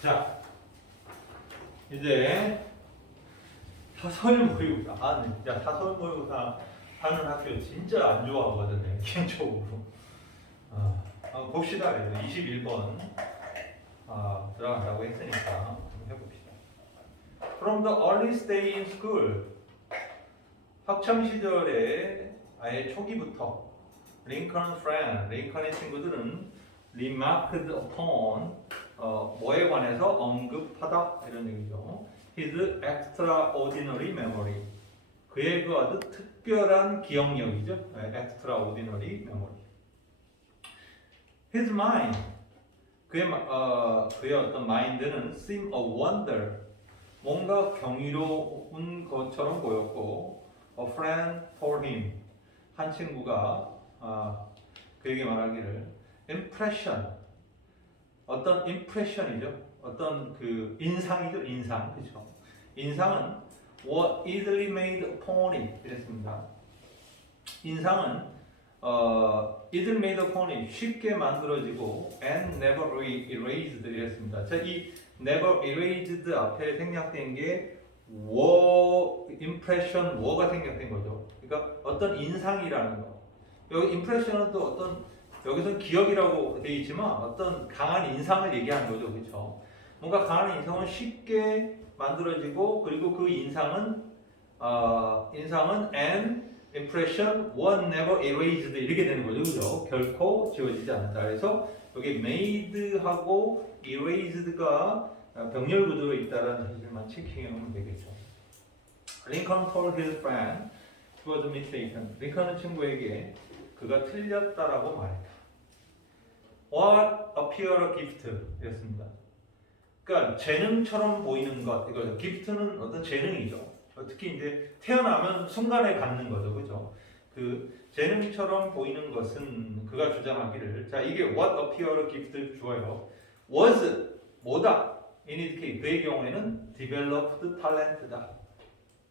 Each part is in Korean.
자, 이제 사설 모의고사. 아, 네. 야, 사설 모의고사 하는 학교 진짜 안 좋아하거든요, 개인적으로. 봅시다. 21번 들어간다고 했으니까 한번 해봅시다. From the earliest day in school, 학창 시절에 아예 초기부터 Lincoln's friend, 링컨의 친구들은 remarked upon 뭐에 관해서 언급하다 이런 얘기죠. His extraordinary memory, 그의 그 아주 특별한 기억력이죠. extraordinary memory. His mind, 그의 어떤 마인드는 seemed a wonder, 뭔가 경이로운 것처럼 보였고, a friend told him, 한 친구가 그에게 말하기를 impression, 어떤 impression이죠. 어떤 그 인상이죠. 인상, 그렇죠. 인상은 what easily made upon it 이랬습니다. 인상은 easily made upon it, 쉽게 만들어지고 and never erased 이랬습니다. 자, 이 never erased 앞에 생략된 게 impression, 가 생략된 거죠. 그러니까 어떤 인상이라는 거. 여기 impression은 또 어떤, 여기서는 기억이라고 되어 있지만 어떤 강한 인상을 얘기하는 거죠. 그렇죠? 뭔가 강한 인상은 쉽게 만들어지고, 그리고 그 인상은 and impression was never erased 이렇게 되는 거죠. 그죠? 결코 지워지지 않는다. 그래서 여기 made하고 erased가 병렬 구조로 있다는 사실만 체킹해 놓으면 되겠죠. Lincoln told his friend he was mistaken. 링컨은 친구에게 그가 틀렸다라고 말했다. What appeared a gift 이랬습니다. 그러니까 재능처럼 보이는 것, 이거죠. gift는 어떤 재능이죠. 특히 이제 태어나면 순간에 갖는 거죠, 그죠? 그 재능처럼 보이는 것은 그가 주장하기를, 자, 이게 what appeared a gift 주어요. was 뭐다? in his case, 그의 경우에는 developed talent다.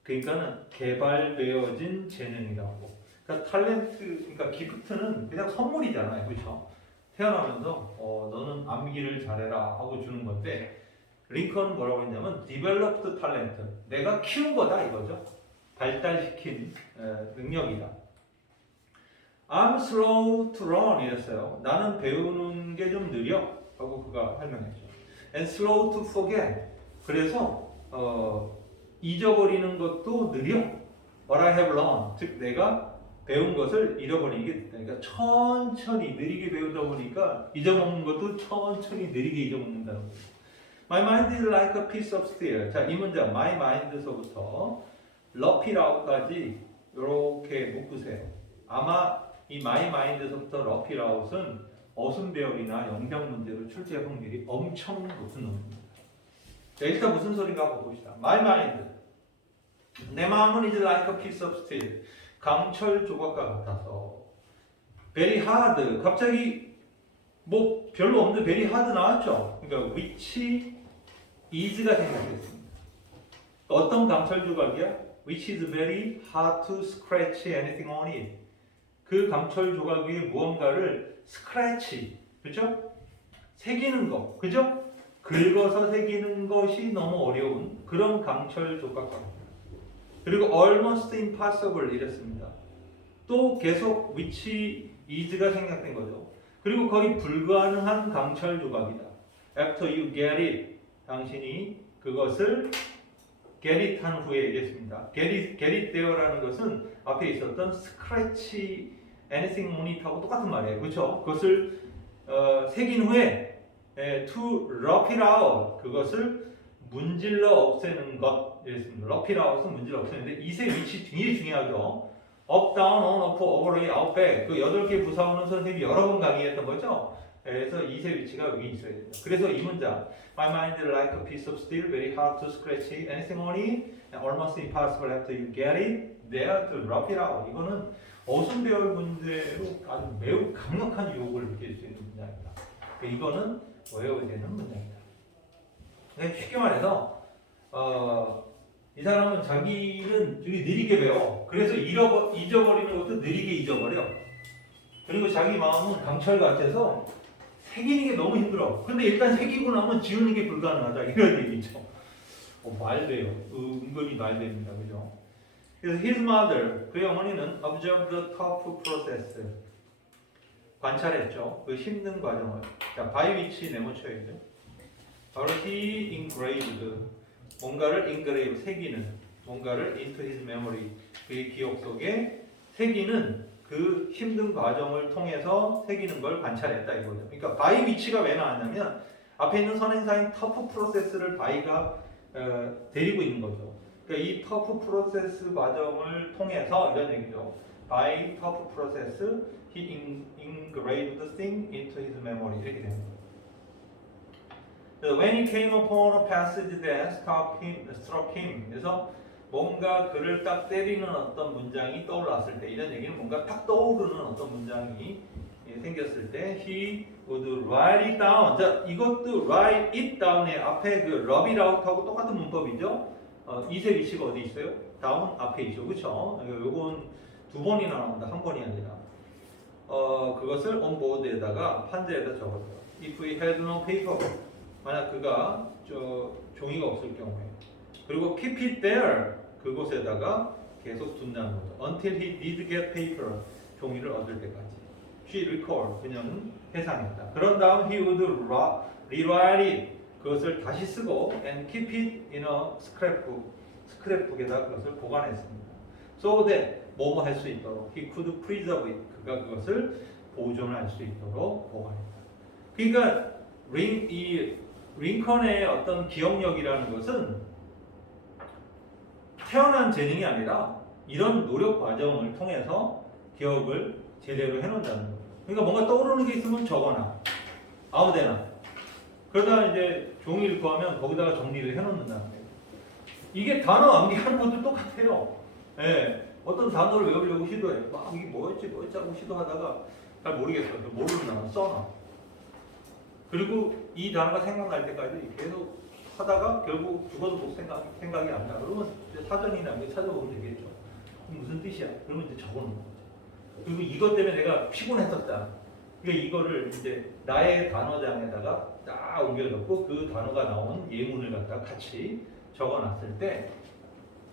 그러니까는 개발되어진 재능이라고. 그러니까 그러니까 기프트는 그냥 선물이잖아요, 그렇죠? 태어나면서 너는 암기를 잘해라 하고 주는 건데, 링컨은 뭐라고 했냐면 developed talent, 내가 키운 거다 이거죠. 발달시킨 능력이다. I'm slow to learn 이랬어요. 나는 배우는 게 좀 느려 하고 그가 설명했죠. And slow to forget, 그래서 잊어버리는 것도 느려. What I have learned, 즉 내가 배운 것을 잃어버리게 됐다. 그러니까 천천히 느리게 배우다 보니까 잊어먹는 것도 천천히 느리게 잊어먹는다는 거죠. My mind is like a piece of steel. 자, 이 문장 my mind서부터 rough it out까지 이렇게 묶으세요. 아마 이 my mind서부터 rough it out은 어순배열이나 영역 문제로 출제 확률이 엄청 높은 놈입니다. 자, 일단 무슨 소린가 한번 봅시다. My mind, 내 마음은 is like a piece of steel, 강철 조각과 같아서. very hard, 갑자기 뭐 별로 없는데 very hard 나왔죠. 그러니까 which is가 생각했습니다. 어떤 강철 조각이야? which is very hard to scratch anything on it. 그 강철 조각 위에 무언가를 scratch, 그렇죠? 새기는 거, 그죠? 긁어서 새기는 것이 너무 어려운 그런 강철 조각 같아요. 그리고 almost impossible 이랬습니다. 또 계속 which is가 생략된 거죠. 그리고 거의 불가능한 강철 조각이다. After you get it, 당신이 그것을 get it 한 후에 이랬습니다. get it there라는 것은 앞에 있었던 scratch anything on it하고 똑같은 말이에요. 그렇죠? 그것을 새긴 후에 to rough it out, 그것을 문질러 없애는 것 이랬습니다. rough it out은 문질러 없애는데 이세 위치 굉장히 중요하죠. up, down, on, up, over, out, back, 그 8개 부사어는 선생님이 여러 번 강의했던 거죠. 그래서 이세 위치가 여기 있어야 됩니다. 그래서 이 문장 My mind is like a piece of steel, very hard to scratch anything on it, and almost impossible after you get it there to rough it out. 이거는 어순배열 문제로 아주 매우 강력한 유혹을 느낄 수 있는 문장입니다. 이거는 외워야 되는 문장이다. 쉽게 말해서 이 사람은 자기는 되게 느리게 배워. 그래서 잊어버리는 것도 느리게 잊어버려. 그리고 자기 마음은 강철 같아서 새기는 게 너무 힘들어. 근데 일단 새기고 나면 지우는 게 불가능하다. 이런 얘기죠. 말 돼요. 은근히 말 됩니다. 그죠? 그래서 his mother, 그의 어머니는 observed the tough process. 관찰했죠. 그 힘든 과정을. 자, by which 네모쳐야죠. 바로 he engraved. 뭔가를 engrave, 새기는. 뭔가를 into his memory. 그의 기억 속에 새기는 그 힘든 과정을 통해서 새기는 걸 관찰했다 이거죠. 그러니까 by which가 왜 나왔냐면 앞에 있는 선행사인 tough process를 by가 데리고 있는 거죠. 그러니까 이 tough process 과정을 통해서 이런 얘기죠. By tough process, he engraved the thing into his memory. 이렇게 되는 거예요. When he came upon a passage that struck him. 그래서 뭔가 그를 딱 때리는 어떤 문장이 떠올랐을 때, 이런 얘기는 뭔가 딱 떠오르는 어떤 문장이 생겼을 때, he would write it down. 자, 이것도 write it down의 앞에 그 rub it out하고 똑같은 문법이죠. 이세 위치가 어디 있어요? down 앞에 있죠, 그렇죠? 요건 두 번이나 나온다, 한 번이 아니라. 그것을 on board에다가 판자에다 적었어요. If we had no paper, 만약 그가 종이가 없을 경우에. 그리고 keep it there, 그곳에다가 계속 둔다는 거죠. Until he did get paper, 종이를 얻을 때까지. She recalled, 그녀는 회상했다. 그런 다음 he would rewrite it, 그것을 다시 쓰고 and keep it in a scrapbook, 스크랩북에다 그것을 보관했습니다. So that 뭐뭐 할 수 있도록 he could preserve it, 그가 그것을 보존할 수 있도록 보관했다. 그러니까 이 링컨의 어떤 기억력이라는 것은 태어난 재능이 아니라 이런 노력 과정을 통해서 기억을 제대로 해놓는다는 거예요. 그러니까 뭔가 떠오르는 게 있으면 적어놔. 아무데나. 그러다 이제 종이를 구하면 거기다가 정리를 해놓는다는 거예요. 이게 단어 암기하는 것도 똑같아요. 예. 어떤 단어를 외우려고 시도해. 막 이게 뭐였지 하고 시도하다가 잘 모르겠어. 모르는 단어 써놔. 그리고 이 단어가 생각날 때까지 계속 하다가 결국 죽어도 못 생각이 안 나. 그러면 이제 사전이나 이거 찾아보면 되겠죠. 무슨 뜻이야? 그러면 이제 적어놓는 거죠. 그리고 이것 때문에 내가 피곤했었다. 그러니까 이거를 이제 나의 단어장에다가 딱 옮겨놓고 그 단어가 나온 예문을 갖다가 같이 적어놨을 때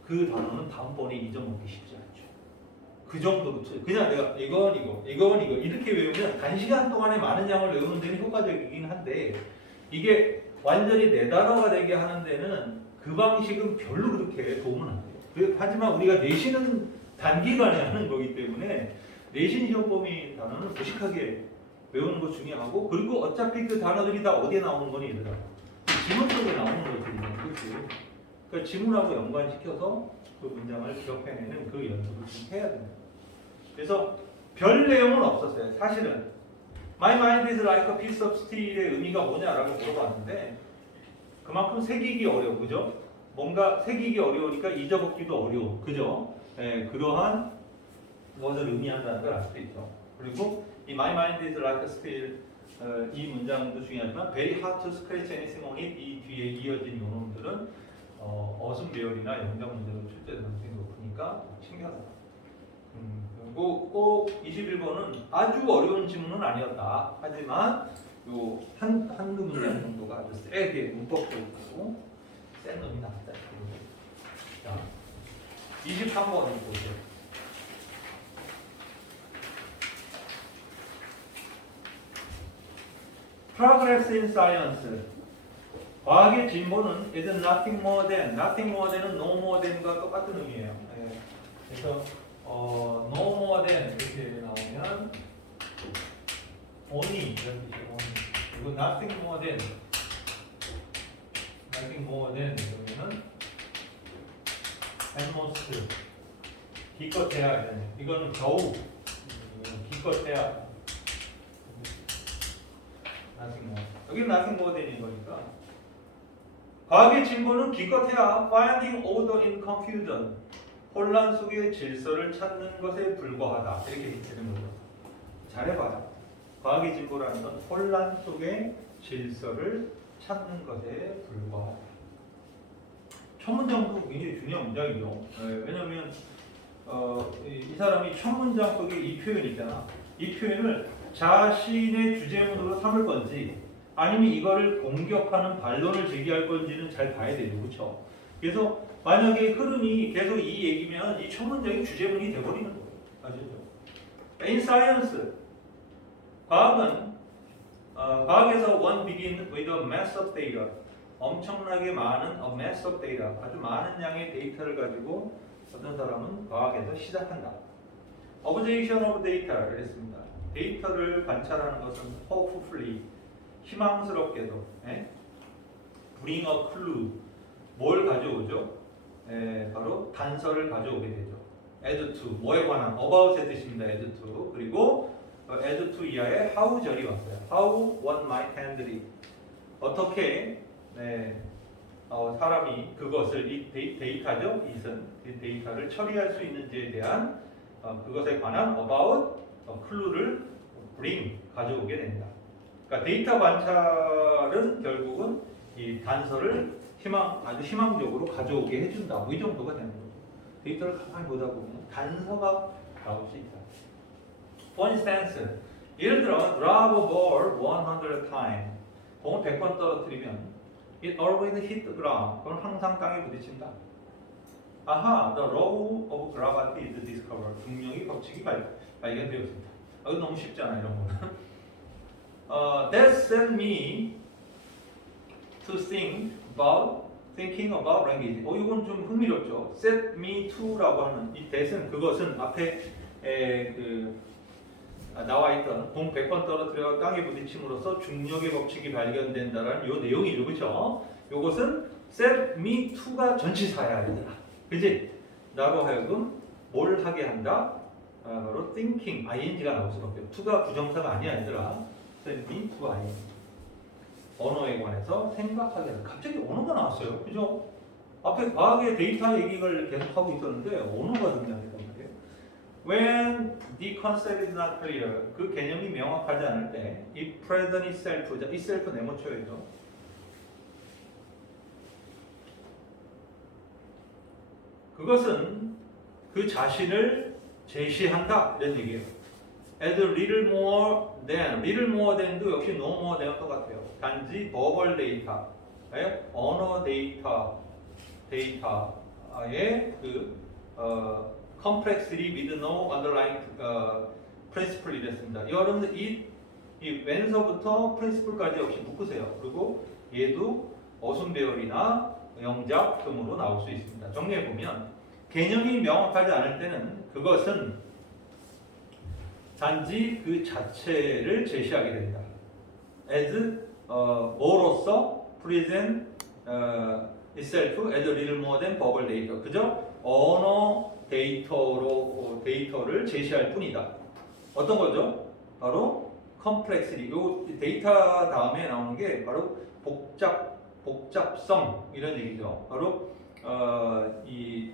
그 단어는 다음번에 잊어먹기 쉽지 않죠. 그 정도로 그냥 내가 이건 이거 이렇게 외우면 단시간 동안에 많은 양을 외우는 데는 효과적이긴 한데 이게 완전히 내 단어가 되게 하는 데는 그 방식은 별로 그렇게 도움은 안 돼요. 하지만 우리가 내신은 단기간에 하는 거기 때문에 내신 시험 범위 단어는 무식하게 외우는 거 중요하고 그리고 어차피 그 단어들이 다 어디에 나오는 거니 얘들아? 지문 속에 나오는 것들이잖아요. 그렇지? 그러니까 지문하고 연관시켜서 그 문장을 기억해내는 그 연습을 좀 해야 됩니다. 그래서 별 내용은 없었어요. 사실은 My mind is like a piece of steel의 의미가 뭐냐라고 물어봤는데 그만큼 새기기 어려워, 그죠? 뭔가 새기기 어려우니까 잊어먹기도 어려워, 그죠? 예, 그러한 것을 의미한다는 걸 알 수 있죠. 그리고 이 My mind is like a steel 이 문장도 중요하지만 very hard to scratch anything on it 이 뒤에 이어진 요놈들은 어순 배열이나 영장 문제로 출제될 가능성이 높으니까 챙겨라. 그리고 꼭 21번은 아주 어려운 지문은 아니었다. 하지만 요 한두 문장 정도가 아주 세게 문법적으로 센 놈이 나왔다. 자, 23번을 보세요. Progress in science. 과학의 진보는 is nothing more than은 no more than과 똑같은 의미예요. 네. 그래서 no more than 이렇게 나오면 only 이런 뜻이에요. only. 그리고 nothing more than 그러면은 at most 기껏해야 이거는 겨우 기껏해야 nothing more. 여기 nothing more than인 거니까. 과학의 진보는 기껏해야 finding order in confusion, 혼란 속의 질서를 찾는 것에 불과하다. 이렇게 되는 거죠. 잘해봐요. 과학의 진보라는 건 혼란 속의 질서를 찾는 것에 불과하다. 첫 문장도 굉장히 중요한 문장이죠. 왜냐하면 이 사람이 첫 문장 속에 이 표현 있잖아. 이 표현을 자신의 주제문으로 삼을 건지 아니면 이거를 공격하는 반론을 제기할 건지는 잘 봐야 되죠. 그렇죠? 그래서 만약에 흐름이 계속 이 얘기면 이 첫 문장이 주제문이 돼버리는 거예요. 아시죠? In science, 과학에서 one begin with a mass of data. 엄청나게 많은 a mass of data, 아주 많은 양의 데이터를 가지고 어떤 사람은 과학에서 시작한다. Observation of data를 했습니다. 데이터를 관찰하는 것은 hopefully, 희망스럽게도 bring a clue, 뭘 가져오죠? 바로 단서를 가져오게 되죠. add to, 뭐에 관한, about의 뜻입니다. add to. 그리고 add to 이하에 how 절이 왔어요. how one might handle it. 어떻게 사람이 그것을, 이 데이터죠. 이선, 이 데이터를 처리할 수 있는지에 대한 그것에 관한 about, clue를 bring, 가져오게 됩니다. 그러니까 데이터 관찰은 결국은 이 단서를 아주 희망적으로 가져오게 해준다. 뭐 이 정도가 되는 거죠. 데이터를 가만히 보다 보면 단서가 나올 수 있다. For instance, 예를 들어 drop a ball 100 times. 공을 100번 떨어뜨리면 it always hit the ground. 그건 항상 땅에 부딪힌다. 아하, the law of gravity is discovered. 중력의 법칙이 발견되었습니다. 이거 너무 쉽잖아, 이런 거는. That set me to thinking about language. 이건 좀 흥미롭죠. Set me to라고 하는 이 that은 그것은 앞에 나와 있던 공 100번 떨어뜨려 땅에 부딪힘으로써 중력의 법칙이 발견된다라는 요 내용이죠, 그렇죠? 요것은 set me to가 전치사야, 얘들아. 그지? 나로 하여금 뭘 하게 한다? 바로 thinking, ing가 나올 수밖에 없고 to가 부정사가 아니야, 얘들아. set me to ing. 언어에 관해서 생각하게 한다. 갑자기 언어가 나왔어요, 그죠? 앞에 과학의 데이터 얘기를 계속 하고 있었는데 언어가 등장했단 말이에요. When the concept is not clear, 그 개념이 명확하지 않을 때, if present itself, itself 네모쳐야죠. 그것은 그 자신을 제시한다 이런 얘기예요. As little more than도 역시 no more than과 똑같아요. 단지 verbal data, 언어 데이터의 complexity with no underlying principle 이랬습니다. 여러분들 이 when서부터 principle까지 역시 묶으세요. 그리고 얘도 어순배열이나 영작 등으로 나올 수 있습니다. 정리해 보면 개념이 명확하지 않을 때는 그것은 단지 그 자체를 제시하게 된다. as 뭐로서 present itself as a little more than verbal data. 그저 언어 데이터를 제시할 뿐이다. 어떤 거죠? 바로 complexity. 요 데이터 다음에 나오는 게 바로 복잡성 이런 얘기죠. 바로 이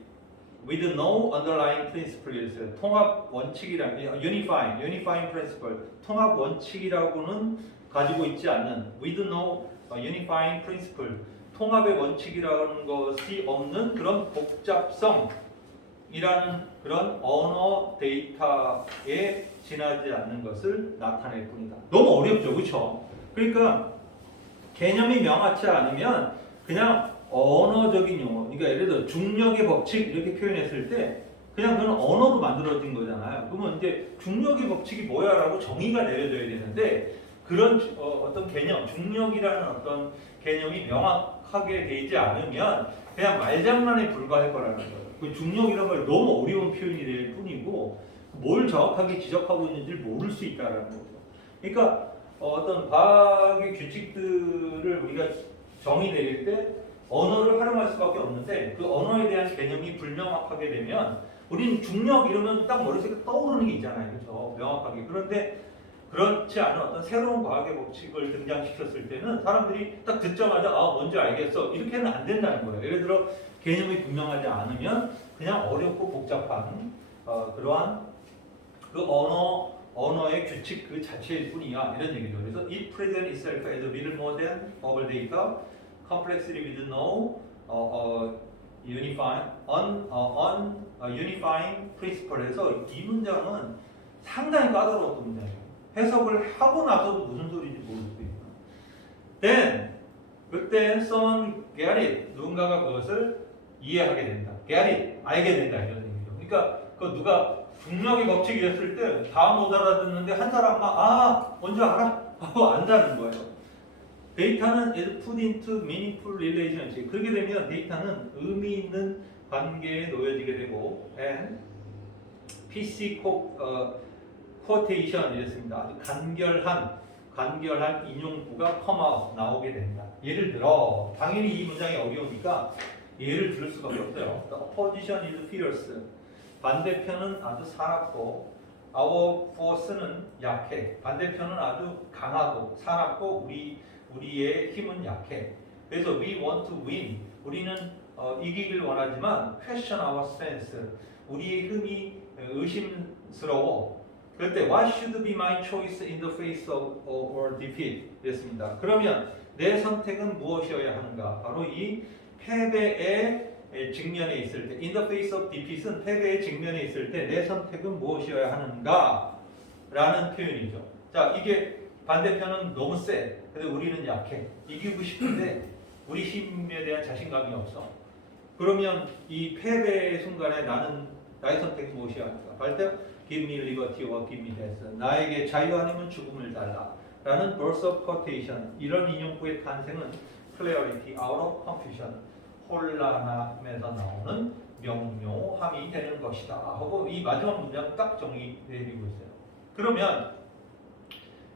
with no underlying principle, 통합 원칙이라는 unifying principle, 통합 원칙이라고는 가지고 있지 않는 with no unifying principle, 통합의 원칙이라는 것이 없는 그런 복잡성이라는 그런 언어 데이터에 지나지 않는 것을 나타낼 뿐이다. 너무 어렵죠, 그렇죠? 그러니까 개념이 명확치 않으면 그냥 언어적인 용어, 그러니까 예를 들어 중력의 법칙 이렇게 표현했을 때 그냥 그건 언어로 만들어진 거잖아요. 그러면 이제 중력의 법칙이 뭐야라고 정의가 내려져야 되는데 그런 어떤 개념, 중력이라는 어떤 개념이 명확하게 되지 않으면 그냥 말장난에 불과할 거라는 거예요. 그 중력이라는 걸 너무 어려운 표현이 될 뿐이고 뭘 정확하게 지적하고 있는지를 모를 수 있다는 거죠. 그러니까 어떤 과학의 규칙들을 우리가 정의 내릴 때 언어를 활용할 수밖에 없는데 그 언어에 대한 개념이 불명확하게 되면 우리는 중력 이러면 딱 머릿속에 떠오르는 게 있잖아요. 그렇죠? 명확하게. 그런데 그렇지 않은 어떤 새로운 과학의 법칙을 등장시켰을 때는 사람들이 딱 듣자마자 뭔지 알겠어. 이렇게는 안 된다는 거예요. 예를 들어 개념이 분명하지 않으면 그냥 어렵고 복잡한 그러한 그 언어의 규칙 그 자체일 뿐이야. 이런 얘기죠. 그래서 it presents itself as a little more than verbal data, complexity with no unifying principle. 해서 이 문장은 상당히 까다로웠던 문장이에요. 해석을 하고 나서도 무슨 소리인지 모를 수도 있고. Then 그때 someone get it. 누군가가 그것을 이해하게 된다. get it. 알게 된다 이런 얘기죠. 그러니까 그 누가 분명히 법칙이 했을 때 다 못 알아듣는데 한 사람만 뭔지 알아? 하고 안다는 거예요. 데이터는 is put into meaningful relationship. 그렇게 되면 데이터는 의미 있는 관계에 놓여지게 되고 and PC quotation 이랬습니다. 아주 간결한 인용구가 come out 나오게 된다. 예를 들어 당연히 이 문장이 어려우니까 예를 들을 수밖에 없어요. The opposition is fierce. 반대편은 아주 사납고 our force는 약해. 반대편은 아주 강하고 사납고 우리의 힘은 약해. 그래서 we want to win. 우리는 이기길 원하지만 question our stance. 우리의 힘이 의심스러워. 그럴 때 what should be my choice in the face of or defeat? 이랬습니다. 그러면 내 선택은 무엇이어야 하는가? 바로 이 패배의 직면에 있을 때, in the face of defeat은 패배의 직면에 있을 때 내 선택은 무엇이어야 하는가? 라는 표현이죠. 자, 이게 반대편은 너무 세. 근데 우리는 약해. 이기고 싶은데 우리 힘에 대한 자신감이 없어. 그러면 이 패배의 순간에 나의 선택은 무엇이어야 하는가? 발대 Give me liberty or give me death. 나에게 자유 아니면 죽음을 달라. 라는 verse of quotation. 이런 인용구의 탄생은 clarity out of confusion. 혼란함에서 나오는 명료함이 되는 것이다. 하고 이 마지막 문장 딱 정의되고 있어요. 그러면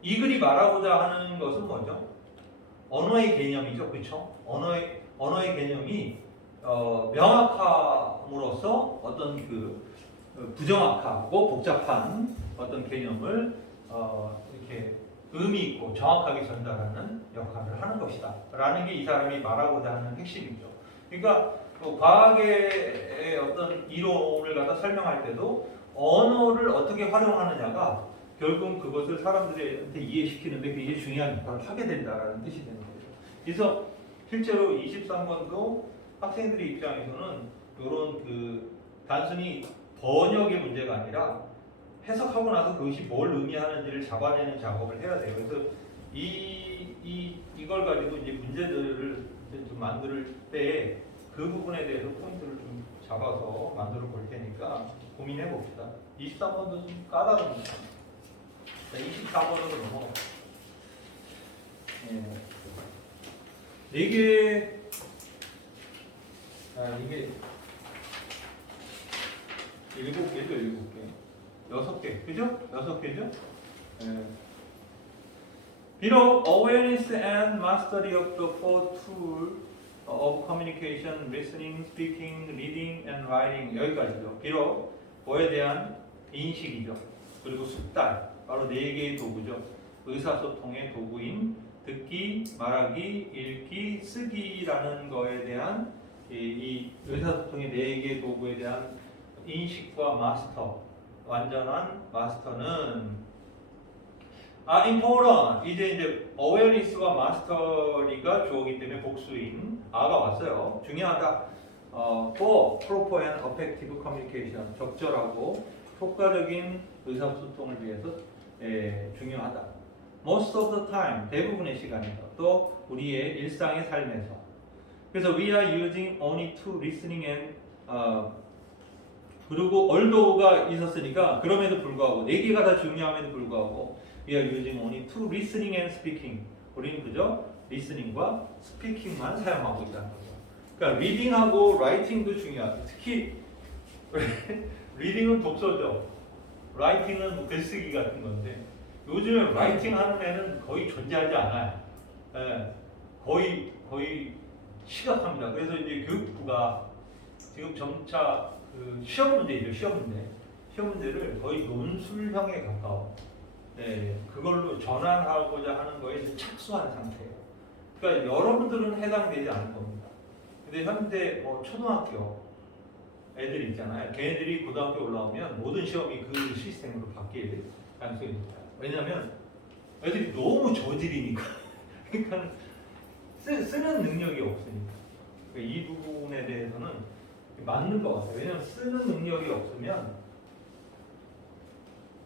이 글이 말하고자 하는 것은 뭐죠? 언어의 개념이죠. 그렇죠? 언어의 개념이 명확함으로써 어떤 부정확하고 복잡한 어떤 개념을 이렇게 의미 있고 정확하게 전달하는 역할을 하는 것이다. 라는 게 이 사람이 말하고자 하는 핵심이죠. 그러니까 과학의 어떤 이론을 갖다 설명할 때도 언어를 어떻게 활용하느냐가 결국 그것을 사람들한테 이해시키는데 굉장히 중요한 역할을 하게 된다라는 뜻이 되는 거죠. 그래서 실제로 23번도 학생들의 입장에서는 이런 단순히 번역의 문제가 아니라 해석하고 나서 그것이 뭘 의미하는지를 잡아내는 작업을 해야 돼요. 그래서 이걸 가지고 이제 문제들을 좀 만들 때 그 부분에 대해서 포인트를 좀 잡아서 만들어 볼 테니까 고민해 봅시다. 23번도 좀 까다롭습니다. 24번으로 넘어가. 이게 7개죠, 7개. 6개, 그죠? 6개죠? 비록 awareness and mastery of the four tools of communication, listening, speaking, reading, and writing 여기까지죠. 비록 뭐에 대한 인식이죠. 그리고 숙달, 바로 4개의 도구죠. 의사소통의 도구인 듣기, 말하기, 읽기, 쓰기라는 거에 대한 이 의사소통의 4개의 도구에 대한 인식과 마스터, 완전한 마스터는 important. 이제 awareness와 mastery가 주어기 때문에 복수인 R가 왔어요. 중요하다. for proper and effective communication. 적절하고 효과적인 의사소통을 위해서 중요하다. Most of the time. 대부분의 시간에서. 또 우리의 일상의 삶에서. 그래서 we are using only to listening and 그리고 although가 있었으니까 그럼에도 불구하고 4개가 다 중요함에도 불구하고 we are using only to listening and speaking. 우리는 그저 listening과 speaking만 사용하고 있다는 거죠. 그러니까 reading하고 writing도 중요하다. 특히 reading은 독서죠. writing은 글쓰기 같은 건데 요즘에 writing 하는 애는 거의 존재하지 않아요. 거의 시각합니다. 그래서 이제 교육부가 지금 점차 시험 문제죠. 시험 문제를 거의 논술형에 가까워. 그걸로 전환하고자 하는 거에 착수한 상태예요. 그러니까 여러분들은 해당되지 않을 겁니다. 근데 현재 초등학교 애들 있잖아요. 걔네들이 고등학교 올라오면 모든 시험이 그 시스템으로 바뀔 가능성이 있어요. 왜냐하면 애들이 너무 저질이니까. 그러니까 쓰는 능력이 없으니까. 그러니까 이 부분에 대해서는 맞는 것 같아요. 왜냐하면 쓰는 능력이 없으면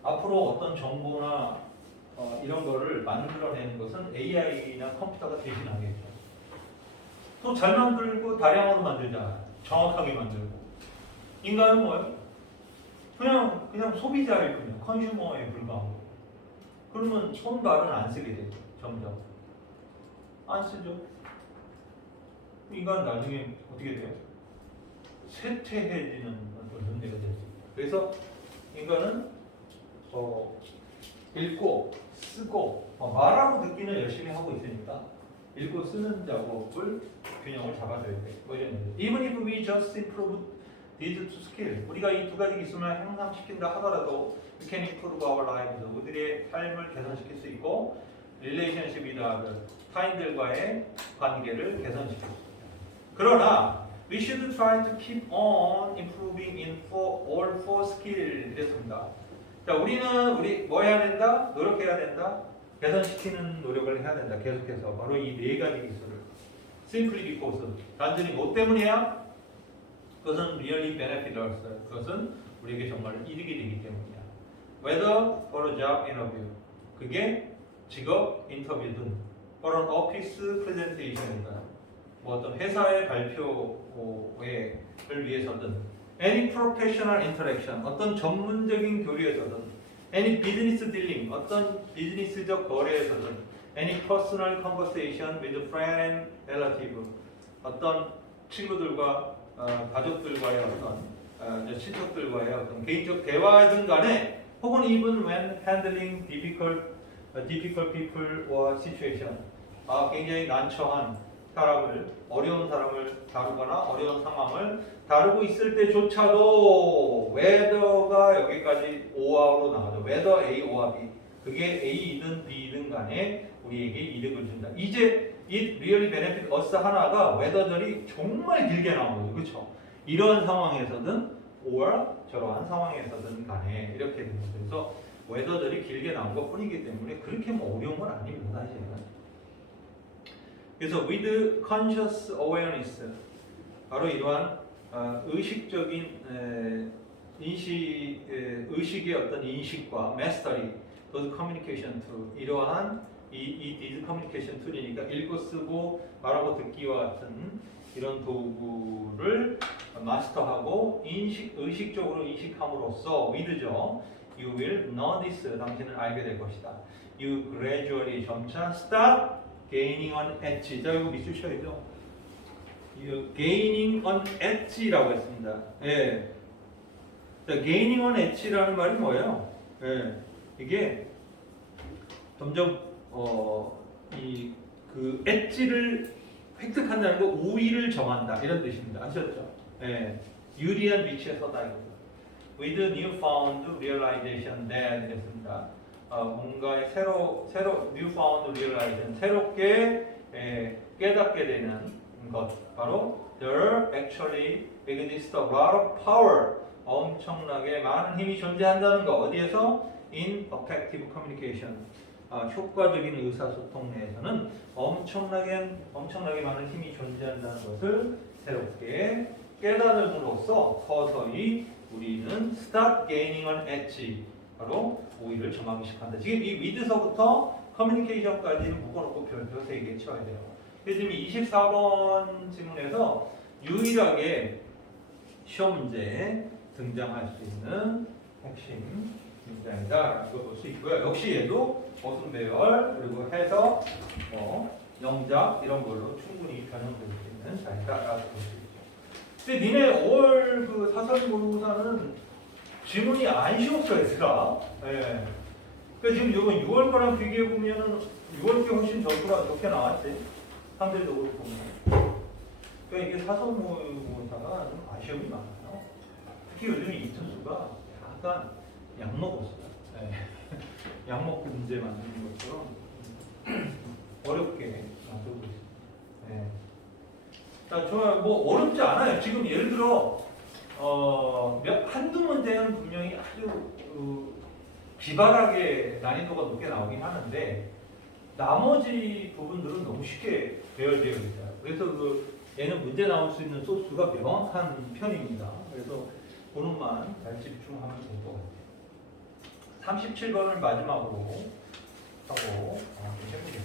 앞으로 어떤 정보나 이런 거를 만들어내는 것은 AI나 컴퓨터가 대신하겠죠. 또 잘 만들고 다량으로 만들잖아요. 정확하게 만들고. 인간은 뭐예요? 그냥 소비자일 뿐이에요. 컨슈머에 불과하고. 그러면 손발은 안 쓰게 되죠. 점점. 안 쓰죠. 인간 나중에 어떻게 돼요? 쇠퇴해지는 그런 문제가 되죠. 그래서 인간은 읽고 쓰고 말하고 듣기는 열심히 하고 있으니까 읽고 쓰는 작업을 균형을 잡아줘야 돼. 뭐 이런 얘기. Even if we just improve these two skills, 우리가 이 두 가지 기술을 향상시킨다 하더라도 we can improve our lives. 우리들의 삶을 개선시킬 수 있고 relationship with others, 타인들과의 관계를 개선시킬 수 있다. 그러나 we should try to keep on improving in all four skills. 이랬습니다. 자, 우리 뭐 해야 된다? 노력해야 된다. 개선시키는 노력을 해야 된다. 계속해서 바로 이 네 가지 기술을 simply because 단순히 뭐 때문이야? 그것은 really benefit us. 그것은 우리에게 정말 이득이 되기 때문이야. Whether for a job interview, 그게 직업 인터뷰든 for an office presentation이다. 뭐 어떤 회사의 발표회를 위해서든 any professional interaction, 어떤 전문적인 교류에서든 any business dealing, 어떤 비즈니스적 거래에서든 any personal conversation with friend and relative, 어떤 친구들과 가족들과의 어떤 친척들과의 어떤 개인적 대화든 간에 혹은 even when handling difficult people or situation, 굉장히 난처한 사람을, 어려운 사람을 다루거나 어려운 상황을 다루고 있을 때조차도 whether가 여기까지 or로 나가죠. whether A or B, 그게 A이든 B이든 간에 우리에게 이득을 준다. 이제 it really benefit us 하나가 whether들이 정말 길게 나온 거죠. 그렇죠? 이런 상황에서든 or 저러한 상황에서든 간에 이렇게 됩니다. 그래서 whether들이 길게 나온 것 뿐이기 때문에 그렇게 뭐 어려운 건 아닙니다. 사실은. 그래서 with conscious awareness, 바로 이러한 의식적인 의식의 어떤 인식과 mastery, those communication tool, 이러한 these communication tool이니까 읽고 쓰고 말하고 듣기와 같은 이런 도구를 마스터하고 의식적으로 인식함으로써 with죠. You will know this, 당신은 알게 될 것이다. You gradually 점차 start gaining on edge. 자, 이거 밑줄 쳐야죠. gaining on edge라고 했습니다. 예. 자, gaining on edge라는 말이 뭐예요? 예. 이게 점점 그 edge를 획득한다는 거, 우위를 점한다 이런 뜻입니다. 아셨죠? 예. 유리한 위치에 서다 이거죠. With newfound realization that 이랬습니다. 뭔가의 새로 newfound realization, 새롭게 깨닫게 되는 것, 바로 there actually exists a lot of power, 엄청나게 많은 힘이 존재한다는 것. 어디에서? in effective communication, 효과적인 의사소통 내에서는 엄청나게 많은 힘이 존재한다는 것을 새롭게 깨달음으로써 서서히 우리는 start gaining on edge, 바로 우위를 점하기 시작한다. 지금 이 with서부터 커뮤니케이션까지는 묶어놓고 별표 3개 쳐야 돼요. 그래서 지금 24번 지문에서 유일하게 시험 문제에 등장할 수 있는 핵심 문장이다. 이거 볼 수 있고요. 역시 얘도 어순 배열 그리고 해석, 영작 이런 걸로 충분히 변형될 수 있는 자리다라고 볼 수 있죠. 근데 니네 5월 그 사설모의고사는 지문이 안 쉬웠어요, 얘들아. 예. 그러니까 지금 이번 6월 거랑 비교해 보면은 6월 게 훨씬 점수가 좋게 나왔지. 상대적으로 보면. 그러니까 이게 사설모의고사가 좀 아쉬움이 많아요. 특히 요즘 이투수가 약간 약 먹었어요. 예. 약 먹고 문제 만드는 것처럼 어렵게 만들고 있습니다. 예. 자, 좋아요. 뭐 어렵지 않아요. 지금 예를 들어 한두 문제는 분명히 아주 기발하게 난이도가 높게 나오긴 하는데 나머지 부분들은 너무 쉽게 배열되어 있어요. 그래서 얘는 문제 나올 수 있는 소스가 명확한 편입니다. 그래서 그것만 잘 집중하면 될 것 같아요. 37번을 마지막으로 하고 해보겠습니다.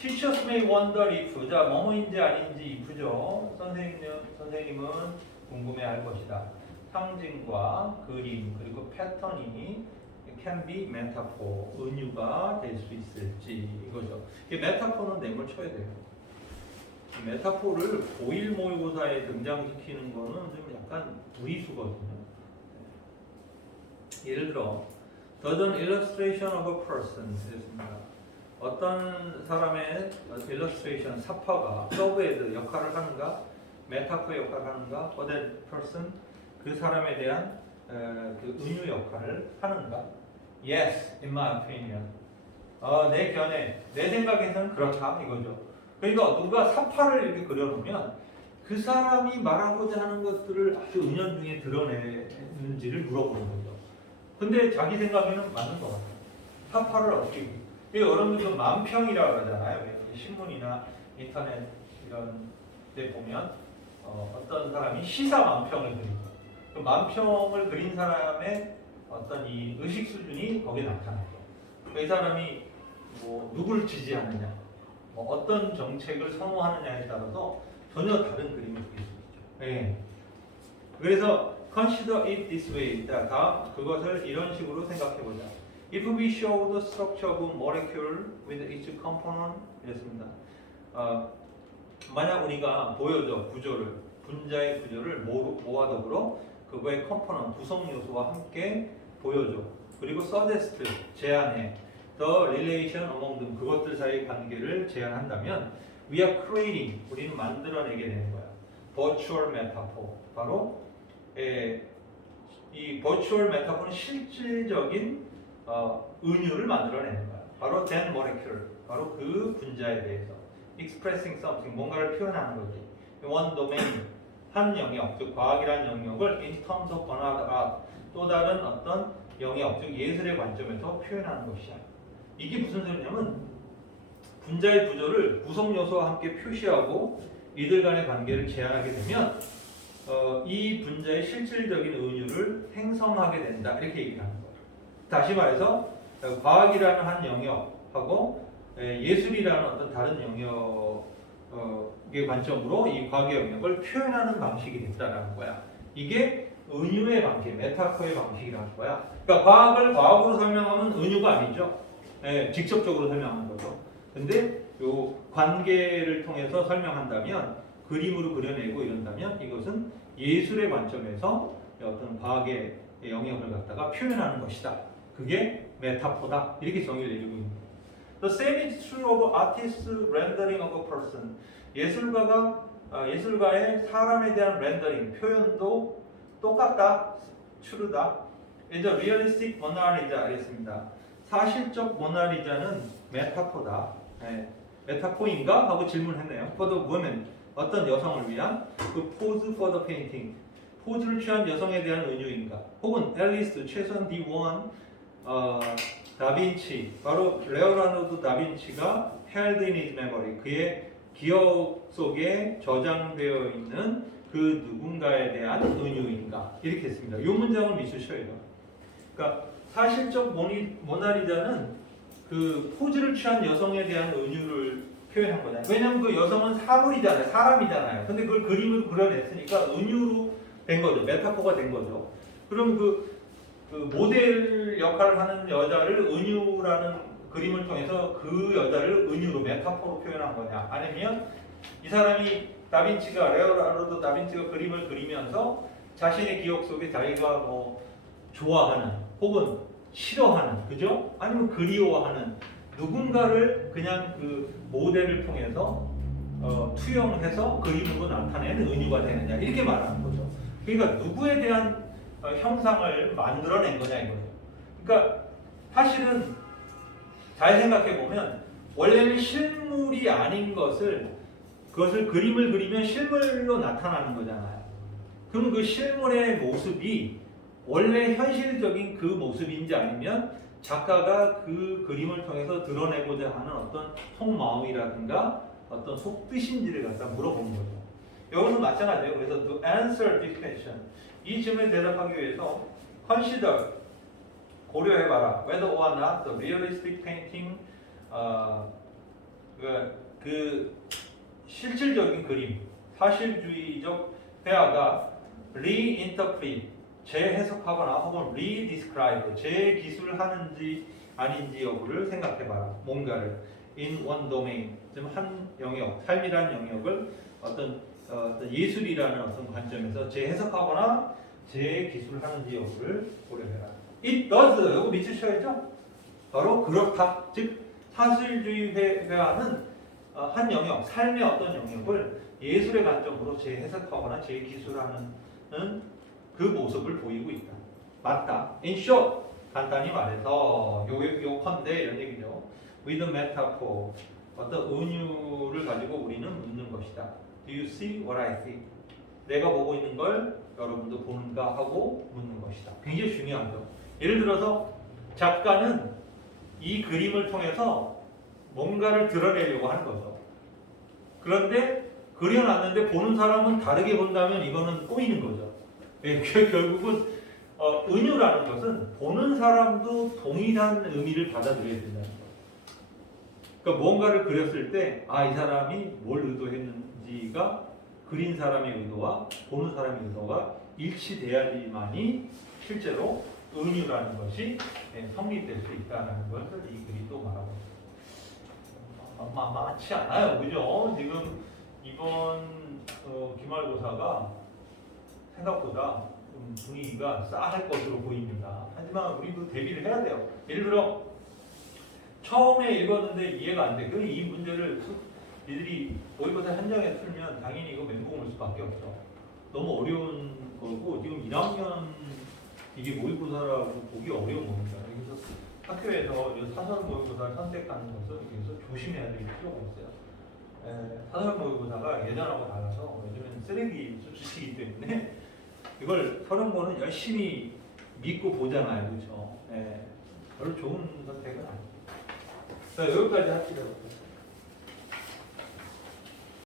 Teachers may wonder if 자 뭐뭐인지 아닌지 if죠. 선생님은 궁금해할 것이다. 상징과 그림 그리고 패턴이 can be metaphor 은유가 될 수 있을지 이거죠. 이 메타포는 내물 쳐야 돼요. 메타포를 고1 모의고사에 등장시키는 거는 좀 약간 무리수거든요. 예를 들어 Does an illustration of a person 이랬습니다. 어떤 사람의 illustration, 사파가 서브헤드 역할을 하는가, 메타포 역할을 하는가, for that person 그 사람에 대한 그 은유 역할을 하는가? Yes, in my opinion. 내 견해, 내 생각에서는 그렇다 이거죠. 그러니까 누가 사파를 이렇게 그려놓으면 그 사람이 말하고자 하는 것들을 아주 은연중에 드러내는지를 물어보는 거죠. 근데 자기 생각에는 맞는 것 같아요. 사파를 어떻게 여러분들도 만평이라고 그러잖아요. 신문이나 인터넷 이런 데 보면 어떤 사람이 시사 만평을 그리고 그 만평을 그린 사람의 어떤 이 의식 수준이 거기에 나타나죠. 그 사람이 뭐 누굴 지지하느냐, 뭐 어떤 정책을 선호하느냐에 따라서 전혀 다른 그림을 그릴 수 있죠. 네. 그래서 consider it this way. 자, 다음 그것을 이런 식으로 생각해 보자. If we show the structure of a molecule with its component 이랬습니다. 만약 우리가 보여줘 구조를 분자의 구조를 모아더불어 그거의 component 구성 요소와 함께 보여줘. 그리고 suggest 제안해 the relation among them 그것들 사이의 관계를 제안한다면 we are creating 우리는 만들어내게 되는 거야. virtual metaphor 바로 이 virtual metaphor는 실질적인 은유를 만들어내는 거야. 바로 that molecule, 바로 그 분자에 대해서 expressing something, 뭔가를 표현하는 거지. one domain, 한 영역, 즉 과학이라는 영역을 in terms of another art, 또 다른 어떤 영역, 즉 예술의 관점에서 표현하는 것이야. 이게 무슨 소리냐면 분자의 구조를 구성 요소와 함께 표시하고 이들 간의 관계를 제안하게 되면 이 분자의 실질적인 은유를 행성하게 된다. 이렇게 얘기를 하는 거예요. 다시 말해서 과학이라는 한 영역하고 예술이라는 어떤 다른 영역의 관점으로 이 과학의 영역을 표현하는 방식이 됐다라는 거야. 이게 은유의 관계, 메타포의 방식이라는 거야. 그러니까 과학을 과학으로 설명하면 은유가 아니죠. 직접적으로 설명하는 거죠. 근데 요 관계를 통해서 설명한다면 그림으로 그려내고 이런다면 이것은 예술의 관점에서 어떤 과학의 영역을 갖다가 표현하는 것이다. 그게 메타포다. 이렇게 정의를 내리고 있는 거예요. The same is true of artist's rendering of a person. 예술가의 사람에 대한 렌더링, 표현도 똑같다, true다. 이제 realistic 모나리자 했습니다. 사실적 모나리자는 메타포다. 메타포인가? 하고 질문했네요. For the woman, 어떤 여성을 위한 그 pose for the painting, 포즈를 취한 여성에 대한 은유인가? 혹은 앨리스, 최선 D1, 다빈치, 바로 레오나르도 다빈치가 held in his memory, 그의 기억 속에 저장되어 있는 그 누군가에 대한 은유인가? 이렇게 했습니다. 이 문장을 미수셔야 돼요. 그러니까 사실적 모나리자는 그 포즈를 취한 여성에 대한 은유를 표현한 거잖아요. 왜냐하면 그 여성은 사물이잖아요. 사람이잖아요. 근데 그걸 그림으로 그려냈으니까 은유로 된 거죠. 메타포가 된 거죠. 그럼 그 모델 역할을 하는 여자를 은유라는 그림을 통해서 그 여자를 은유로 메타포로 표현한 거냐? 아니면 이 사람이 레오나르도 다빈치가 그림을 그리면서 자신의 기억 속에 자기가 뭐 좋아하는 혹은 싫어하는, 그죠? 아니면 그리워하는 누군가를 그냥 그 모델을 통해서 투영해서 그림으로 나타내는 은유가 되느냐 이렇게 말하는 거죠. 그러니까 누구에 대한 형상을 만들어낸 거냐 이거죠. 그러니까 사실은 잘 생각해 보면 원래는 실물이 아닌 그것을 그림을 그리면 실물로 나타나는 거잖아요. 그럼 그 실물의 모습이 원래 현실적인 그 모습인지 아니면 작가가 그 그림을 통해서 드러내고자 하는 어떤 속마음이라든가 어떤 속뜻인지를 갖다 물어보는 거죠. 여기서 마찬가지예요. 그래서 to answer this question, 이 질문에 대답하기 위해서 consider 고려해봐라. Whether or not the realistic painting, 그 실질적인 그림, 사실주의적 회화가 reinterpret, 재해석하거나 혹은 redescribe, 재기술하는지 아닌지 여부를 생각해봐라. 뭔가를 in one domain, 좀 한 영역, 삶이라는 영역을 어떤 예술이라는 어떤 관점에서 재해석하거나 재기술하는지 여부를 고려해라. It does. 이거 밑줄 쳐야죠. 바로 그렇다. 즉 사실주의 회화는 한 영역, 삶의 어떤 영역을 예술의 관점으로 재해석하거나 재기술하는 그 모습을 보이고 있다. 맞다. In short, 간단히 말해서 요컨대 이런 얘기죠. With a metaphor, 어떤 은유를 가지고 우리는 묻는 것이다. Do you see what I see? 내가 보고 있는 걸 여러분도 보는가 하고 묻는 것이다. 굉장히 중요하죠. 예를 들어서 작가는 이 그림을 통해서 뭔가를 드러내려고 하는 거죠. 그런데 그려놨는데 보는 사람은 다르게 본다면 이거는 꼬이는 거죠. 예, 결국은 은유라는 것은 보는 사람도 동일한 의미를 받아들여야 된다는 거예요. 그러니까 뭔가를 그렸을 때 이 사람이 뭘 의도했는지가 그린 사람의 의도와 보는 사람의 의도가 일치돼야지만이 실제로 은유라는 것이 성립될 수 있다는 것을 이 글이 또 말하고 있습니다. 많지 않아요, 그죠? 지금 이번 기말고사가 생각보다 분위기가 싸할 것으로 보입니다. 하지만 우리도 대비를 해야 돼요. 예를 들어 처음에 읽었는데 이해가 안 돼. 그럼 이 문제를 니들이 모의고사 현장에 풀면 당연히 이거 멘붕 올 수밖에 없어. 너무 어려운 거고 지금 1학년 이게 모의고사라고 보기 어려운 겁니다. 그래서 학교에서 사설 모의고사를 선택하는 것은 그래서 조심해야 될 필요가 있어요. 사설 모의고사가 예전하고 달라서 요즘엔 쓰레기 수치이기 때문에 이걸 서른 거는 열심히 믿고 보잖아요, 그렇죠? 별로 좋은 선택은 아니에요. 자, 여기까지 합시다.